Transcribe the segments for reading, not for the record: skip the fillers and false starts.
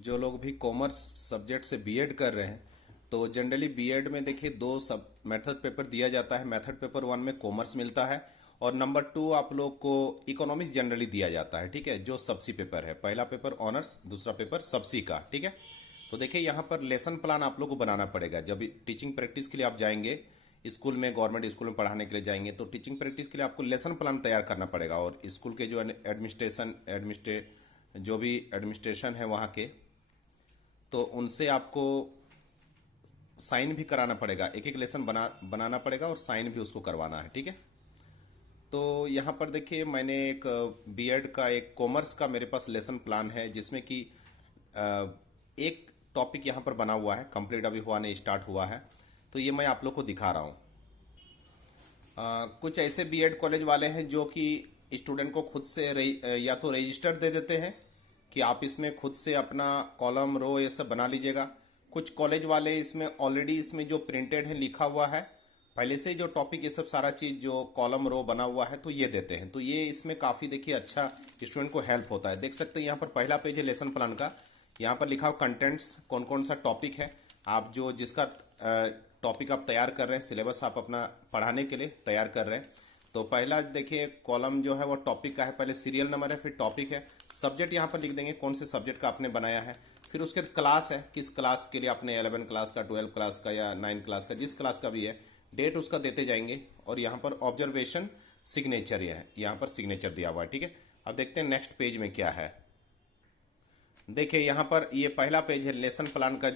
जो लोग भी कॉमर्स सब्जेक्ट से बीएड कर रहे हैं, तो जनरली बीएड में देखिए दो सब मेथड पेपर दिया जाता है। मेथड पेपर 1 में कॉमर्स मिलता है और नंबर 2 आप लोग को इकोनॉमिक्स जनरली दिया जाता है। ठीक है, जो सबसी पेपर है, पहला पेपर ऑनर्स, दूसरा पेपर सबसी का। ठीक है, तो देखिए यहाँ पर लेसन प्लान आप लोग को बनाना पड़ेगा। जब टीचिंग प्रैक्टिस के लिए आप जाएंगे स्कूल में, गवर्नमेंट स्कूल में पढ़ाने के लिए जाएंगे, तो टीचिंग प्रैक्टिस के लिए आपको लेसन प्लान तैयार करना पड़ेगा। और स्कूल के जो जो भी एडमिनिस्ट्रेशन है वहाँ के, तो उनसे आपको साइन भी कराना पड़ेगा। एक एक लेसन बनाना पड़ेगा और साइन भी उसको करवाना है। ठीक है, तो यहाँ पर देखिए मैंने एक बीएड का एक कॉमर्स का मेरे पास लेसन प्लान है, जिसमें कि एक टॉपिक यहाँ पर बना हुआ है, कंप्लीट अभी हुआ नहीं, स्टार्ट हुआ है। तो ये मैं आप लोग को दिखा रहा हूँ। कुछ ऐसे बीएड कॉलेज वाले हैं जो कि स्टूडेंट को खुद से या तो रजिस्टर दे देते हैं कि आप इसमें खुद से अपना कॉलम रो ये सब बना लीजिएगा। कुछ कॉलेज वाले इसमें ऑलरेडी इसमें जो प्रिंटेड है, लिखा हुआ है पहले से जो टॉपिक, ये सब सारा चीज़ जो कॉलम रो बना हुआ है, तो ये देते हैं। तो ये इसमें काफ़ी देखिए अच्छा स्टूडेंट को हेल्प होता है। देख सकते हैं यहाँ पर पहला पेज है लेसन प्लान का। यहाँ पर लिखा हुआ कंटेंट्स, कौन कौन सा टॉपिक है, आप जो जिसका टॉपिक आप तैयार कर रहे हैं, सिलेबस आप अपना पढ़ाने के लिए तैयार कर रहे हैं। तो पहला देखिए कॉलम जो है वो टॉपिक का है, पहले सीरियल नंबर है, फिर टॉपिक है, सब्जेक्ट यहाँ पर लिख देंगे कौन से सब्जेक्ट का आपने बनाया है, फिर उसके क्लास है, किस क्लास के लिए आपने 11 क्लास का, 12 क्लास का या 9 क्लास का, जिस क्लास का भी है, डेट उसका देते जाएंगे। और यहाँ पर ऑब्जर्वेशन सिग्नेचर है, यहाँ पर सिग्नेचर दिया हुआ है। ठीक है, अब देखते हैं नेक्स्ट पेज में क्या है। देखिए यहाँ पर ये पहला पेज है लेसन प्लान का,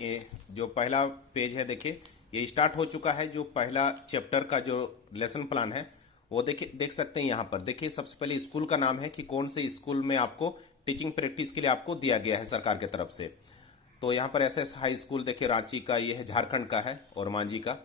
ये जो पहला पेज है, देखिए ये स्टार्ट हो चुका है। जो पहला चैप्टर का जो लेसन प्लान है वो देखिए, देख सकते हैं यहाँ पर। देखिए सबसे पहले स्कूल का नाम है कि कौन से स्कूल में आपको टीचिंग प्रैक्टिस के लिए आपको दिया गया है सरकार की तरफ से। तो यहाँ पर एसएस हाई स्कूल देखिए रांची का, ये है झारखंड का है, और मांझी का।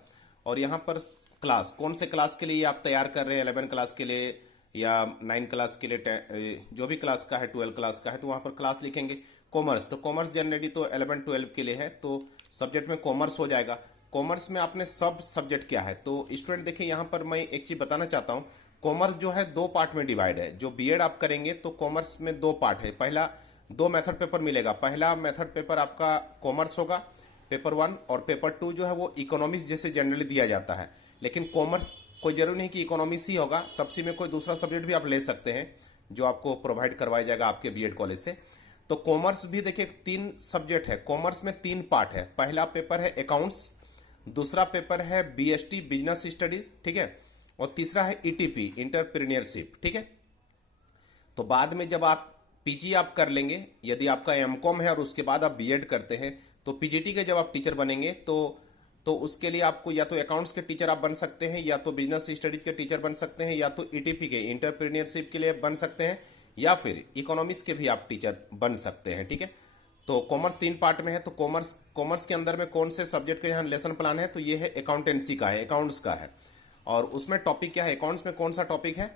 और यहाँ पर क्लास, कौन से क्लास के लिए आप तैयार कर रहे हैं, 11 क्लास के लिए या 9 क्लास के लिए, जो भी क्लास का है, 12 क्लास का है, तो वहाँ पर क्लास लिखेंगे। कॉमर्स, तो कॉमर्स जनरली तो 11 12 के लिए है, तो सब्जेक्ट में कॉमर्स हो जाएगा। कॉमर्स में आपने सब सब्जेक्ट क्या है, तो स्टूडेंट देखिए यहाँ पर मैं एक चीज़ बताना चाहता हूँ। कॉमर्स जो है 2 पार्ट में डिवाइड है। जो बीएड आप करेंगे तो कॉमर्स में 2 पार्ट है। पहला 2 मेथड पेपर मिलेगा। पहला मेथड पेपर आपका कॉमर्स होगा, पेपर 1, और पेपर 2 जो है वो इकोनॉमिक्स जैसे जनरली दिया जाता है। लेकिन कॉमर्स कोई जरूरी नहीं कि इकोनॉमिक्स ही होगा, सबसे में कोई दूसरा सब्जेक्ट भी आप ले सकते हैं जो आपको प्रोवाइड करवाया जाएगा आपके बीएड कॉलेज से। तो कॉमर्स भी देखिए 3 सब्जेक्ट है। कॉमर्स में 3 पार्ट है। पहला पेपर है अकाउंट्स, दूसरा पेपर है बीएसटी बिजनेस स्टडीज, ठीक है, और तीसरा है ईटीपी इंटरप्रेन्योरशिप। ठीक है, तो बाद में जब आप पीजी आप कर लेंगे, यदि आपका एमकॉम है और उसके बाद आप बीएड करते हैं, तो पीजीटी के जब आप टीचर बनेंगे तो उसके लिए आपको या तो अकाउंट्स के टीचर आप बन सकते हैं, या तो बिजनेस स्टडीज के टीचर बन सकते हैं, या तो ईटीपी के इंटरप्रेन्योरशिप के लिए बन सकते हैं, या फिर इकोनॉमिक्स के भी आप टीचर बन सकते हैं। ठीक है, तो कॉमर्स 3 पार्ट में है। तो कॉमर्स के अंदर में कौन से सब्जेक्ट का यहाँ लेसन प्लान है, तो ये है अकाउंटेंसी का है, अकाउंट्स का है। और उसमें टॉपिक क्या है, अकाउंट्स में कौन सा टॉपिक है,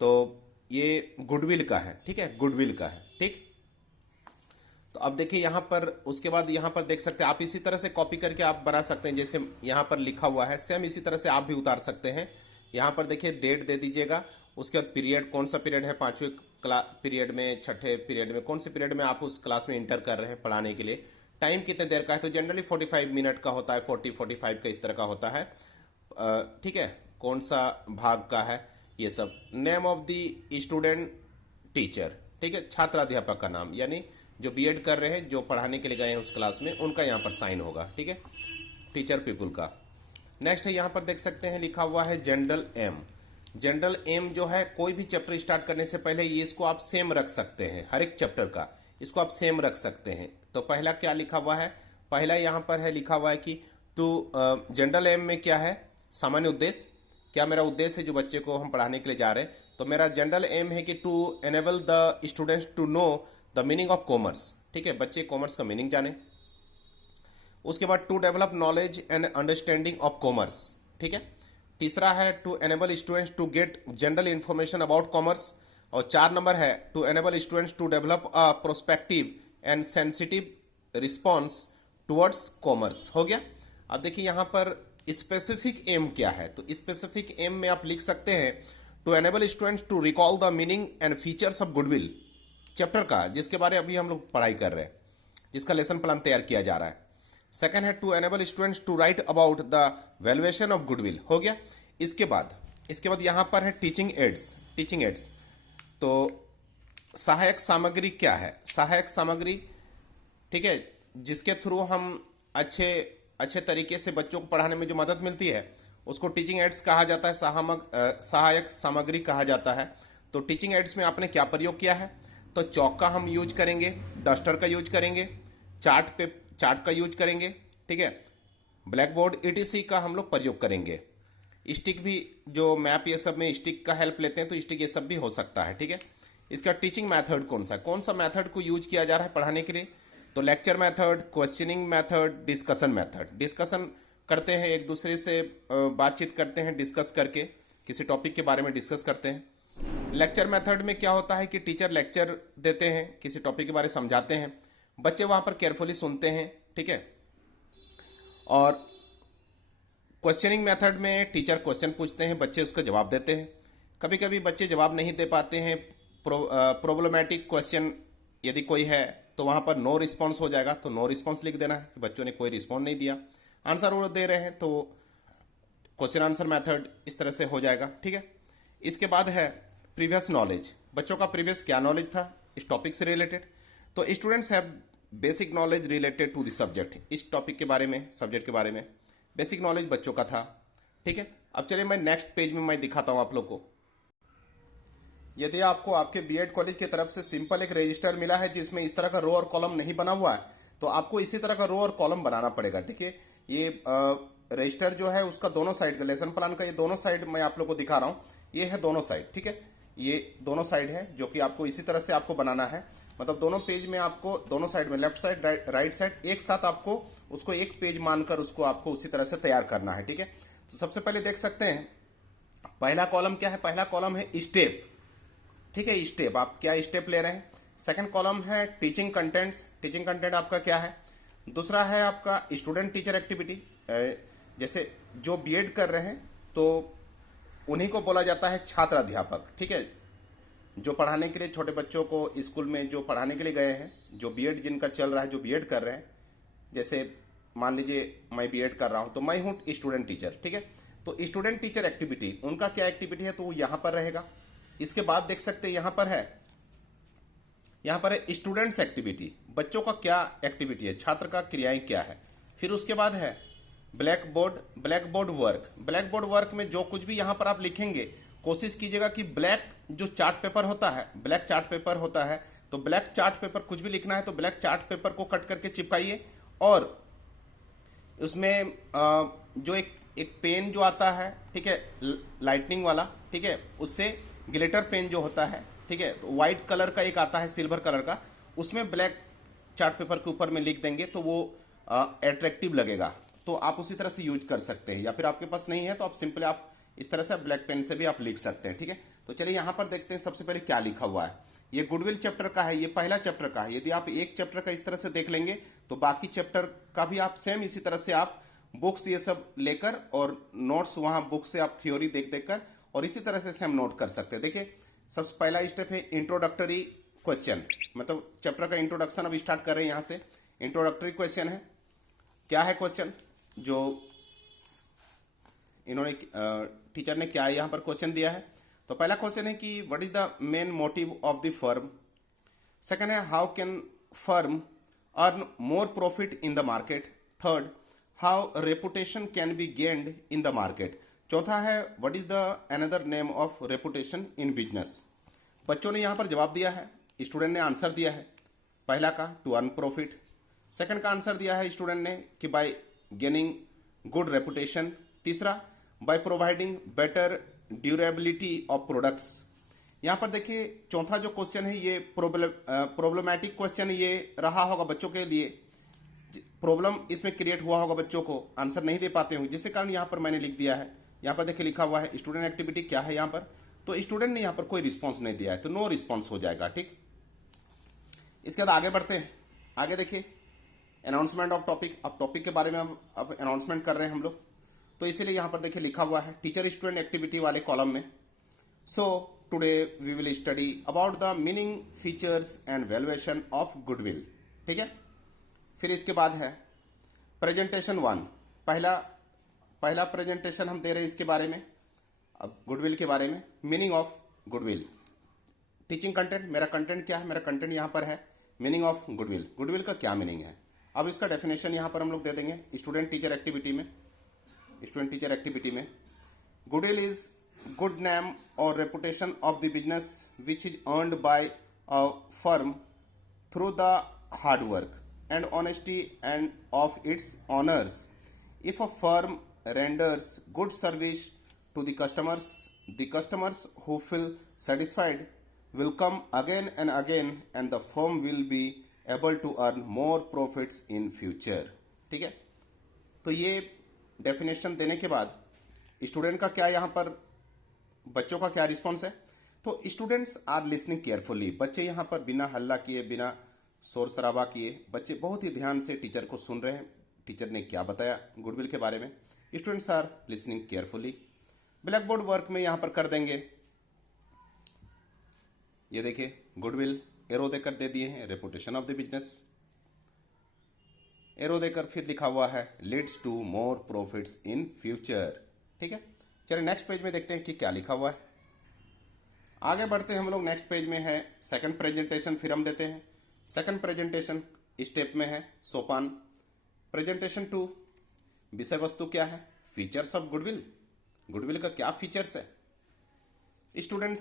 तो ये गुडविल का है। ठीक है, गुडविल का है। ठीक, तो अब देखिए यहाँ पर, उसके बाद यहाँ पर देख सकते हैं आप, इसी तरह से कॉपी करके आप बना सकते हैं जैसे यहाँ पर लिखा हुआ है, सेम इसी तरह से आप भी उतार सकते हैं। यहाँ पर देखिए डेट दे दीजिएगा, उसके बाद पीरियड, कौन सा पीरियड है, 5वें पीरियड में, 6ठे पीरियड में, कौन से पीरियड में आप उस क्लास में इंटर कर रहे हैं पढ़ाने के लिए, टाइम कितने देर का है, तो जनरली 45 मिनट का होता है, 40-45 का इस तरह का होता है। ठीक है, कौन सा भाग का है, ये सब। Name of the student teacher, ठीक है, छात्राध्यापक का नाम, यानी जो बीएड कर रहे हैं, जो पढ़ाने के लिए गए हैं उस क्लास में, उनका यहाँ पर साइन होगा। ठीक है, टीचर पीपुल का। नेक्स्ट है यहाँ पर देख सकते हैं लिखा हुआ है जनरल एम। जनरल एम जो है, कोई भी चैप्टर स्टार्ट करने से पहले ये इसको आप सेम रख सकते हैं, हर एक चैप्टर का इसको आप सेम रख सकते हैं। तो पहला क्या लिखा हुआ है, पहला यहाँ पर है लिखा हुआ है कि टू जनरल एम में क्या है, सामान्य उद्देश्य, क्या मेरा उद्देश्य है जो बच्चे को हम पढ़ाने के लिए जा रहे हैं, तो मेरा जनरल एम है कि to enable the students to know the meaning of commerce. ठीक है, बच्चे कॉमर्स का मीनिंग जाने। उसके बाद to develop knowledge and understanding of commerce. ठीक है, तीसरा है to enable students to get general information about commerce. और 4 नंबर है to enable students to develop a prospective and sensitive response towards commerce. हो गया। अब देखिए यहाँ पर स्पेसिफिक एम क्या है, तो स्पेसिफिक एम में आप लिख सकते हैं to enable students to recall the meaning and features of goodwill. Chapter का जिसके बारे में अभी हम लोग पढ़ाई कर रहे हैं, जिसका लेसन प्लान तैयार किया जा रहा है। सेकंड है to enable students to write about the valuation of goodwill, हो गया। इसके बाद यहाँ पर है टीचिंग एड्स। तो सहायक सामग्री क्या है? सहायक सामग्री, ठीक है, जिसके थ्रू हम अच्छे तरीके से बच्चों को पढ़ाने में जो मदद मिलती है उसको टीचिंग एड्स कहा जाता है, सहायक सामग्री कहा जाता है। तो टीचिंग एड्स में आपने क्या प्रयोग किया है? तो चौक का हम यूज करेंगे, डस्टर का यूज करेंगे, चार्ट का यूज करेंगे, ठीक है, ब्लैक बोर्ड ETC का हम लोग प्रयोग करेंगे। स्टिक भी, जो मैप ये सब में स्टिक का हेल्प लेते हैं तो स्टिक ये सब भी हो सकता है, ठीक है। इसका टीचिंग मेथड कौन सा मेथड को यूज किया जा रहा है पढ़ाने के लिए? तो lecture method, questioning method, discussion method. Discussion करते हैं, एक दूसरे से बातचीत करते हैं, डिस्कस करके किसी टॉपिक के बारे में डिस्कस करते हैं। लेक्चर मेथड में क्या होता है कि टीचर लेक्चर देते हैं, किसी टॉपिक के बारे में समझाते हैं, बच्चे वहाँ पर केयरफुली सुनते हैं, ठीक है। और क्वेश्चनिंग मेथड में टीचर क्वेश्चन पूछते हैं, बच्चे उसका जवाब देते हैं। कभी कभी बच्चे जवाब नहीं दे पाते हैं, प्रॉब्लमैटिक क्वेश्चन यदि कोई है तो वहाँ पर नो रिस्पॉन्स हो जाएगा, तो नो रिस्पॉन्स लिख देना है कि बच्चों ने कोई रिस्पॉन्स नहीं दिया। आंसर वो दे रहे हैं तो क्वेश्चन आंसर मेथड इस तरह से हो जाएगा, ठीक है। इसके बाद है प्रीवियस नॉलेज, बच्चों का प्रीवियस क्या नॉलेज था इस टॉपिक से रिलेटेड। तो students have basic knowledge related to the subject, इस टॉपिक के बारे में, सब्जेक्ट के बारे में बेसिक नॉलेज बच्चों का था, ठीक है। अब चलिए मैं नेक्स्ट पेज में मैं दिखाता हूँ आप लोग को। यदि आपको आपके बीएड कॉलेज की तरफ से सिंपल एक रजिस्टर मिला है जिसमें इस तरह का रो और कॉलम नहीं बना हुआ है, तो आपको इसी तरह का रो और कॉलम बनाना पड़ेगा, ठीक है। ये रजिस्टर जो है उसका दोनों साइड का, लेसन प्लान का ये दोनों साइड मैं आप लोग को दिखा रहा हूँ, ये है दोनों साइड, ठीक है। ये दोनों साइड है जो कि आपको इसी तरह से आपको बनाना है, मतलब दोनों पेज में आपको दोनों साइड में, लेफ्ट साइड राइट साइड एक साथ आपको उसको एक पेज मानकर उसको आपको उसी तरह से तैयार करना है, ठीक है। तो सबसे पहले देख सकते हैं पहला कॉलम क्या है? पहला कॉलम है स्टेप, ठीक है, स्टेप, आप क्या स्टेप ले रहे हैं। सेकंड कॉलम है टीचिंग कंटेंट्स, टीचिंग कंटेंट आपका क्या है। दूसरा है आपका स्टूडेंट टीचर एक्टिविटी, जैसे जो बीएड कर रहे हैं तो उन्हीं को बोला जाता है छात्र अध्यापक, ठीक है, जो पढ़ाने के लिए छोटे बच्चों को स्कूल में जो पढ़ाने के लिए गए हैं, जो बीएड जिनका चल रहा है, जो बीएड कर रहे हैं, जैसे मान लीजिए मैं बीएड कर रहा हूं तो मैं हूं स्टूडेंट टीचर, ठीक है। तो स्टूडेंट टीचर एक्टिविटी, उनका क्या एक्टिविटी है तो वो यहां पर रहेगा। इसके बाद देख सकते हैं यहां पर है स्टूडेंट्स एक्टिविटी, बच्चों का क्या एक्टिविटी है, छात्र का क्रियाएं क्या है। फिर उसके बाद है ब्लैक बोर्ड वर्क में जो कुछ भी यहां पर आप लिखेंगे कोशिश कीजिएगा कि ब्लैक जो चार्ट पेपर होता है, ब्लैक चार्ट पेपर होता है, तो ब्लैक चार्ट पेपर कुछ भी लिखना है तो ब्लैक चार्ट पेपर को कट करके चिपकाइए, और उसमें जो एक पेन जो आता है, ठीक है, लाइटनिंग वाला, ठीक है, उससे ग्लिटर पेन जो होता है, ठीक है, व्हाइट कलर का एक आता है, सिल्वर कलर का, उसमें ब्लैक चार्ट पेपर के ऊपर में लिख देंगे तो वो अट्रैक्टिव लगेगा। तो आप उसी तरह से यूज कर सकते हैं, या फिर आपके पास नहीं है तो आप सिंपली आप इस तरह से ब्लैक पेन से भी आप लिख सकते हैं, ठीक है। तो चलिए यहाँ पर देखते हैं सबसे पहले क्या लिखा हुआ है। ये गुडविल चैप्टर का है, ये पहला चैप्टर का है। यदि आप एक चैप्टर का इस तरह से देख लेंगे तो बाकी चैप्टर का भी आप सेम इसी तरह से आप बुक्स ये सब लेकर और नोट्स वहाँ बुक से आप थ्योरी देख कर और इसी तरह से सेम नोट कर सकते हैं। देखिए सबसे पहला स्टेप है इंट्रोडक्टरी क्वेश्चन, मतलब चैप्टर का इंट्रोडक्शन अब स्टार्ट कर रहे हैं। यहाँ से इंट्रोडक्टरी क्वेश्चन है, क्या है क्वेश्चन, जो इन्होंने टीचर ने क्या यहाँ पर क्वेश्चन दिया है। तो पहला क्वेश्चन है कि what is the main motive of the firm. Second है how can firm earn more profit in the market. Third, how reputation can be gained in the market. चौथा है what is the another name of reputation in business. बच्चों ने यहाँ पर जवाब दिया है, स्टूडेंट ने आंसर दिया है पहला का टू अर्न प्रॉफिट, सेकंड का आंसर दिया है स्टूडेंट ने कि बाय गेनिंग गुड रेपुटेशन, तीसरा by providing better durability of products. यहाँ पर देखिए चौथा जो क्वेश्चन है ये प्रॉब्लमैटिक क्वेश्चन ये रहा होगा बच्चों के लिए, प्रॉब्लम इसमें क्रिएट हुआ होगा, बच्चों को आंसर नहीं दे पाते होंगे, जिसके कारण यहाँ पर मैंने लिख दिया है। यहाँ पर देखिए लिखा हुआ है स्टूडेंट एक्टिविटी क्या है यहाँ पर, तो स्टूडेंट ने यहाँ पर कोई रिस्पॉन्स नहीं दिया है तो नो रिस्पॉन्स हो जाएगा, ठीक। इसके बाद आगे बढ़ते हैं, आगे देखिए अनाउंसमेंट ऑफ टॉपिक। अब टॉपिक के बारे में अब अनाउंसमेंट कर रहे हैं हम लोग, तो इसीलिए यहाँ पर देखिए लिखा हुआ है टीचर स्टूडेंट एक्टिविटी वाले कॉलम में, सो today we will study about the meaning, features and valuation of goodwill. ठीक है, फिर इसके बाद है प्रेजेंटेशन 1. पहला प्रेजेंटेशन हम दे रहे हैं इसके बारे में, अब गुडविल के बारे में, meaning of goodwill. Teaching content, मेरा कंटेंट क्या है, मेरा कंटेंट यहाँ पर है मीनिंग ऑफ गुडविल. गुडविल का क्या मीनिंग है, अब इसका डेफिनेशन यहाँ पर हम लोग दे देंगे. स्टूडेंट टीचर एक्टिविटी में गुडविल इज गुड नेम और reputation of the business which is earned bye a firm through the hard work and honesty and of its owners. If a firm renders good service to the customers who feel satisfied will come again and again and the firm will be able to earn more profits in future. ठीक है, तो ये definition देने के बाद student का क्या, यहाँ पर बच्चों का क्या रिस्पॉन्स है. तो स्टूडेंट्स आर लिसनिंग केयरफुली. बच्चे यहाँ पर बिना हल्ला किए, बिना शोर शराबा किए, बच्चे बहुत ही ध्यान से टीचर को सुन रहे हैं. टीचर ने क्या बताया गुडविल के बारे में. Students are listening carefully. Blackboard work में यहाँ पर कर देंगे, ये देखिए गुडविल एरो देकर दे दिए हैं, reputation of the business arrow देकर फिर लिखा हुआ है leads to more profits in future. ठीक है, चलिए नेक्स्ट पेज में देखते हैं कि क्या लिखा हुआ है. आगे बढ़ते हैं हम लोग. नेक्स्ट पेज में है सेकंड प्रेजेंटेशन, फिर हम देते हैं. सेकंड प्रेजेंटेशन स्टेप में है सोपान. प्रेजेंटेशन 2, विषय वस्तु क्या है, फीचर्स ऑफ गुडविल. गुडविल का क्या फीचर्स है. स्टूडेंट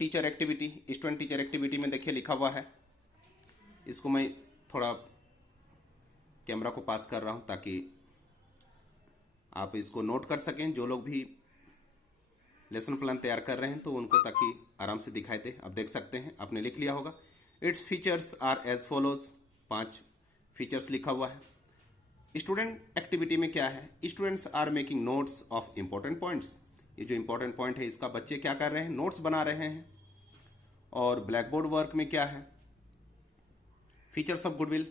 टीचर एक्टिविटी में देखिए लिखा हुआ है. इसको मैं थोड़ा कैमरा को पास कर रहा हूं ताकि आप इसको नोट कर सकें. जो लोग भी लेसन प्लान तैयार कर रहे हैं तो उनको ताकि आराम से दिखाई दे. आप देख सकते हैं, आपने लिख लिया होगा. Its features are as follows. 5 features लिखा हुआ है. स्टूडेंट एक्टिविटी में क्या है, students are making notes of important points. ये जो इंपॉर्टेंट पॉइंट है इसका बच्चे क्या कर रहे हैं, नोट्स बना रहे हैं. और ब्लैक बोर्ड वर्क में क्या है, फीचर्स ऑफ गुडविल.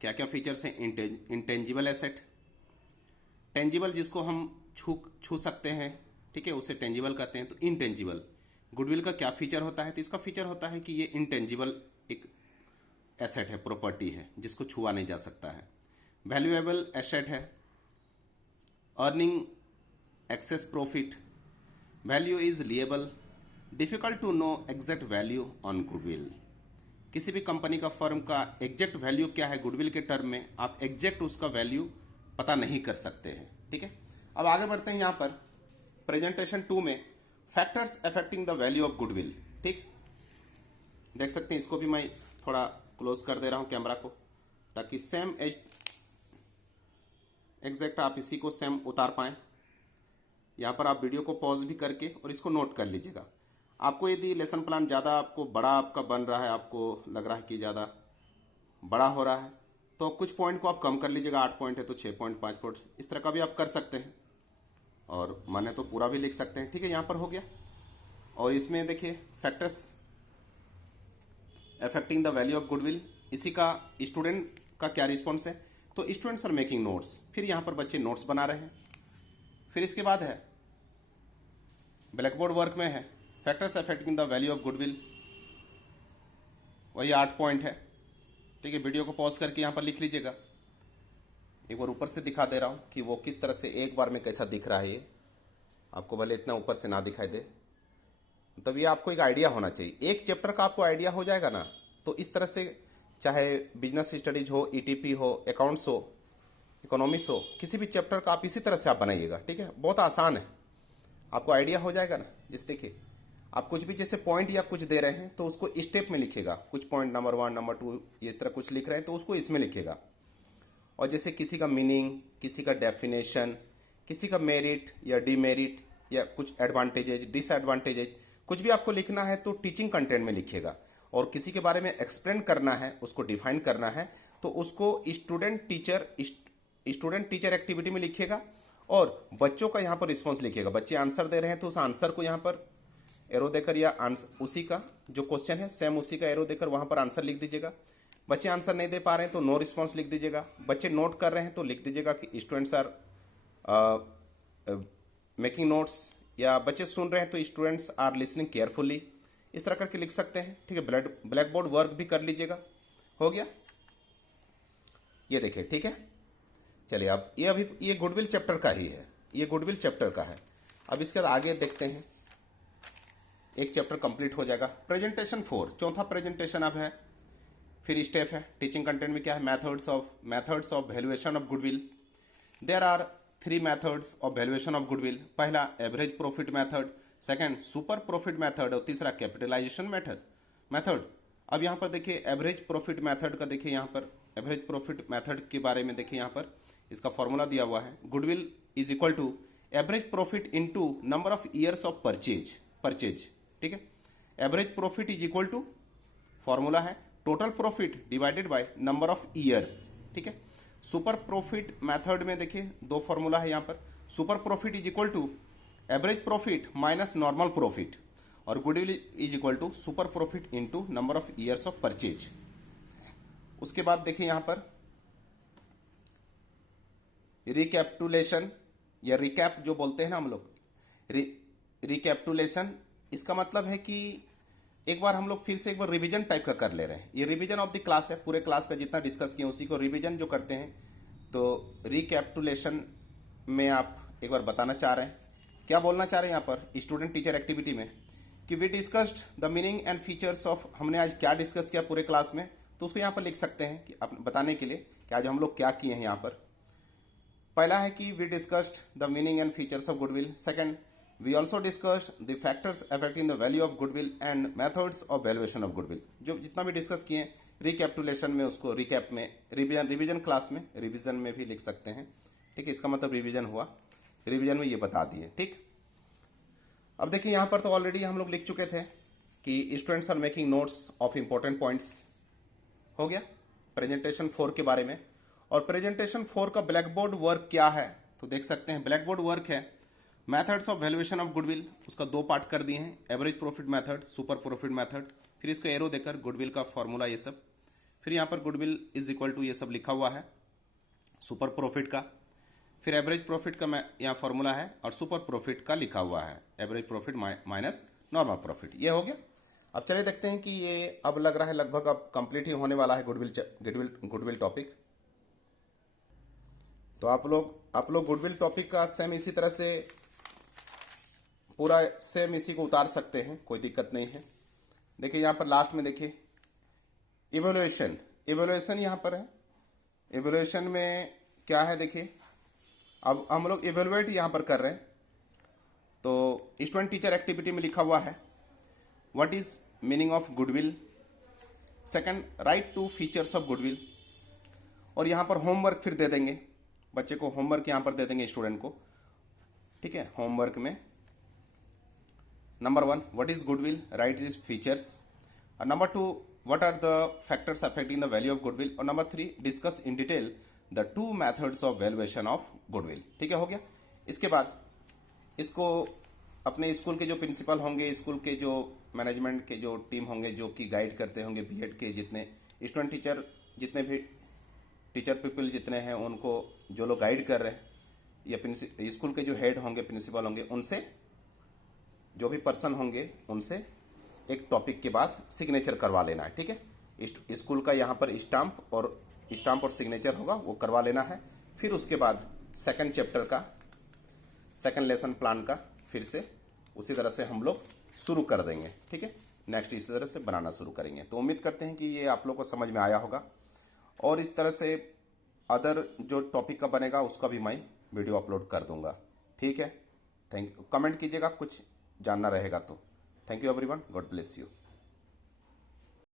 क्या क्या फीचर्स हैं, इंटेंजिबल एसेट, टेंजिबल जिसको हम छू सकते हैं, ठीक है, उसे टेंजिबल कहते हैं. तो इनटेंजिबल गुडविल का क्या फीचर होता है, तो इसका फीचर होता है कि ये इनटेंजिबल एक एसेट है, प्रॉपर्टी है जिसको छुआ नहीं जा सकता है. वैल्यूएबल एसेट है. Earning excess profit. Value is liable. Difficult to know exact value on goodwill. किसी भी कंपनी का, फर्म का एग्जैक्ट वैल्यू क्या है गुडविल के टर्म में, आप एग्जैक्ट उसका वैल्यू पता नहीं कर सकते हैं. ठीक है, अब आगे बढ़ते हैं. यहाँ पर प्रेजेंटेशन 2 में factors affecting the value of goodwill. ठीक, देख सकते हैं, इसको भी मैं थोड़ा क्लोज कर दे रहा हूँ कैमरा को ताकि सेम एग्जैक्ट आप इसी को सेम उतार पाएँ. यहाँ पर आप वीडियो को पॉज भी करके और इसको नोट कर लीजिएगा. आपको यदि लेसन प्लान ज़्यादा आपको बड़ा आपका बन रहा है, आपको लग रहा है कि ज़्यादा बड़ा हो रहा है, तो कुछ पॉइंट को आप कम कर लीजिएगा. 8 पॉइंट है तो 6 पॉइंट, 5 पॉइंट, इस तरह का भी आप कर सकते हैं. और माने तो पूरा भी लिख सकते हैं. ठीक है, यहाँ पर हो गया. और इसमें देखिए factors affecting the value of goodwill, इसी का स्टूडेंट का क्या रिस्पॉन्स है. तो स्टूडेंट्स आर मेकिंग नोट्स. फिर यहाँ पर बच्चे नोट्स बना रहे हैं. फिर इसके बाद है ब्लैक बोर्ड वर्क में है factors affecting the value of goodwill, वही 8 पॉइंट है. ठीक है, वीडियो को पॉज करके यहाँ पर लिख लीजिएगा. एक बार ऊपर से दिखा दे रहा हूँ कि वो किस तरह से एक बार में कैसा दिख रहा है. ये आपको भले इतना ऊपर से ना दिखाई दे, तब ये आपको एक आइडिया होना चाहिए. एक चैप्टर का आपको आइडिया हो जाएगा ना, तो इस तरह से चाहे बिजनेस स्टडीज हो, ईटीपी हो, अकाउंट्स हो, इकोनॉमिक्स हो, किसी भी चैप्टर का आप इसी तरह से आप बनाइएगा. ठीक है, बहुत आसान है, आपको आइडिया हो जाएगा ना. जिस देखिए आप कुछ भी जैसे पॉइंट या कुछ दे रहे हैं तो उसको स्टेप में लिखिएगा. कुछ पॉइंट नंबर 1, नंबर 2, इस तरह कुछ लिख रहे हैं तो उसको इसमें लिखिएगा. और जैसे किसी का मीनिंग, किसी का डेफिनेशन, किसी का मेरिट या डीमेरिट या कुछ एडवांटेजेज, डिसएडवांटेजेज, कुछ भी आपको लिखना है तो टीचिंग कंटेंट में लिखिएगा. और किसी के बारे में एक्सप्लेन करना है, उसको डिफाइन करना है, तो उसको स्टूडेंट टीचर एक्टिविटी में लिखिएगा. और बच्चों का यहाँ पर रिस्पॉन्स लिखिएगा. बच्चे आंसर दे रहे हैं तो उस आंसर को यहाँ पर एरो देकर, या आंसर उसी का जो क्वेश्चन है सेम उसी का एरो देकर वहाँ पर आंसर लिख दीजिएगा. बच्चे आंसर नहीं दे पा रहे हैं तो नो रिस्पॉन्स लिख दीजिएगा. बच्चे नोट कर रहे हैं तो लिख दीजिएगा कि स्टूडेंट्स आर मेकिंग नोट्स या बच्चे सुन रहे हैं तो स्टूडेंट्स आर लिसनिंग केयरफुली, इस तरह करके लिख सकते हैं। ठीक है, ब्लैक बोर्ड वर्क भी कर लीजिएगा। हो गया, ये देखिए। ठीक है, चलिए अब ये अभी ये गुडविल चैप्टर का ही है, ये गुडविल चैप्टर का है। अब इसके बाद आगे देखते हैं, एक चैप्टर कंप्लीट हो जाएगा। प्रेजेंटेशन 4, चौथा प्रेजेंटेशन अब है। फिर स्टेप है टीचिंग कंटेंट में क्या है, methods of valuation of goodwill. There are 3 methods of valuation of goodwill. पहला average profit method, second super profit method और तीसरा कैपिटलाइजेशन मेथड। अब यहाँ पर देखिए एवरेज प्रॉफिट मेथड का, देखिए यहाँ पर एवरेज प्रॉफिट मेथड के बारे में देखिए, यहाँ पर इसका फॉर्मूला दिया हुआ है। Goodwill is equal to average profit into number of years of purchase. ठीक है, average profit is equal to, formula है total profit divided by number of years. ठीक है, सुपर प्रॉफिट मेथड में देखिए 2 फॉर्मूला है यहाँ पर। Super profit is equal to average profit minus normal profit, और goodwill is equal to super profit into number of years of purchase. उसके बाद देखिए यहाँ पर रिकैपिटुलेशन या रिकैप जो बोलते हैं ना हम लोग, रिकैपिटुलेशन, इसका मतलब है कि एक बार हम लोग फिर से एक बार रिवीजन टाइप का कर ले रहे हैं। ये रिवीजन ऑफ द क्लास है, पूरे क्लास का जितना डिस्कस किए उसी को रिवीजन जो करते हैं। तो रिकैपिटुलेशन में आप एक बार बताना चाह रहे हैं, क्या बोलना चाह रहे हैं यहाँ पर स्टूडेंट टीचर एक्टिविटी में, कि we discussed the meaning and features of, हमने आज क्या डिस्कस किया पूरे क्लास में। तो उसको यहाँ पर लिख सकते हैं कि बताने के लिए कि आज हम लोग क्या किए हैं यहाँ पर। पहला है कि we discussed the meaning and features of goodwill. Second, we also discussed the factors affecting the value of goodwill and methods of valuation of goodwill. जो जितना भी डिस्कस किए रिकैपिटुलेशन में, उसको रिकैप में, रिवीजन क्लास में, रिवीजन में भी लिख सकते हैं। ठीक है, इसका मतलब रिवीजन हुआ, रिवीजन में ये बता दिए। ठीक, अब देखिए यहाँ पर तो ऑलरेडी हम लोग लिख चुके थे कि students are making notes of important points. हो गया प्रेजेंटेशन 4 के बारे में। और प्रेजेंटेशन 4 का ब्लैक बोर्ड वर्क क्या है, तो देख सकते हैं ब्लैक बोर्ड वर्क है methods of valuation of goodwill. उसका 2 पार्ट कर दिए हैं, average profit method, super profit method. फिर इसको एरो देकर गुडविल का फॉर्मूला ये सब। फिर यहाँ पर गुडविल इज इक्वल टू ये सब लिखा हुआ है सुपर प्रॉफिट का। फिर एवरेज प्रॉफिट का यहाँ फॉर्मूला है और सुपर प्रॉफिट का लिखा हुआ है average profit minus normal profit. ये हो गया। अब चलिए देखते हैं कि ये अब लग रहा है लगभग अब कंप्लीट ही होने वाला है गुडविल टॉपिक। तो आप लोग गुडविल टॉपिक का सेम इसी तरह से पूरा सेम इसी को उतार सकते हैं, कोई दिक्कत नहीं है। देखिए यहाँ पर लास्ट में देखिए इवोल्यूशन यहाँ पर है। इवोल्यूशन में क्या है देखिए, अब हम लोग इवेलुएट यहाँ पर कर रहे हैं। तो स्टूडेंट टीचर एक्टिविटी में लिखा हुआ है what is meaning of goodwill. Second, right 2 features of goodwill. और यहाँ पर होमवर्क फिर दे देंगे बच्चे को, होमवर्क यहाँ पर दे देंगे स्टूडेंट को। ठीक है, होमवर्क में number 1 what is goodwill, write this features. और number 2 what are the factors affecting the value of goodwill. और number 3 discuss in detail the 2 methods of valuation of goodwill. ठीक है, हो गया। इसके बाद इसको अपने स्कूल के जो प्रिंसिपल होंगे, स्कूल के जो मैनेजमेंट के जो टीम होंगे, जो कि गाइड करते होंगे बीएड के जितने स्टूडेंट टीचर, जितने भी टीचर पीपल जितने हैं, उनको जो लोग गाइड कर रहे हैं, या स्कूल के जो हेड होंगे, प्रिंसिपल होंगे, उनसे जो भी पर्सन होंगे उनसे एक टॉपिक के बाद सिग्नेचर करवा लेना है। ठीक है, स्कूल का यहाँ पर स्टाम्प और सिग्नेचर होगा, वो करवा लेना है। फिर उसके बाद सेकंड चैप्टर का सेकंड लेसन प्लान का फिर से उसी तरह से हम लोग शुरू कर देंगे। ठीक है, नेक्स्ट इसी तरह से बनाना शुरू करेंगे। तो उम्मीद करते हैं कि ये आप लोग को समझ में आया होगा। और इस तरह से अदर जो टॉपिक का बनेगा उसका भी मैं वीडियो अपलोड कर दूंगा। ठीक है, थैंक यू। कमेंट कीजिएगा कुछ जानना रहेगा तो। Thank you everyone, God bless you.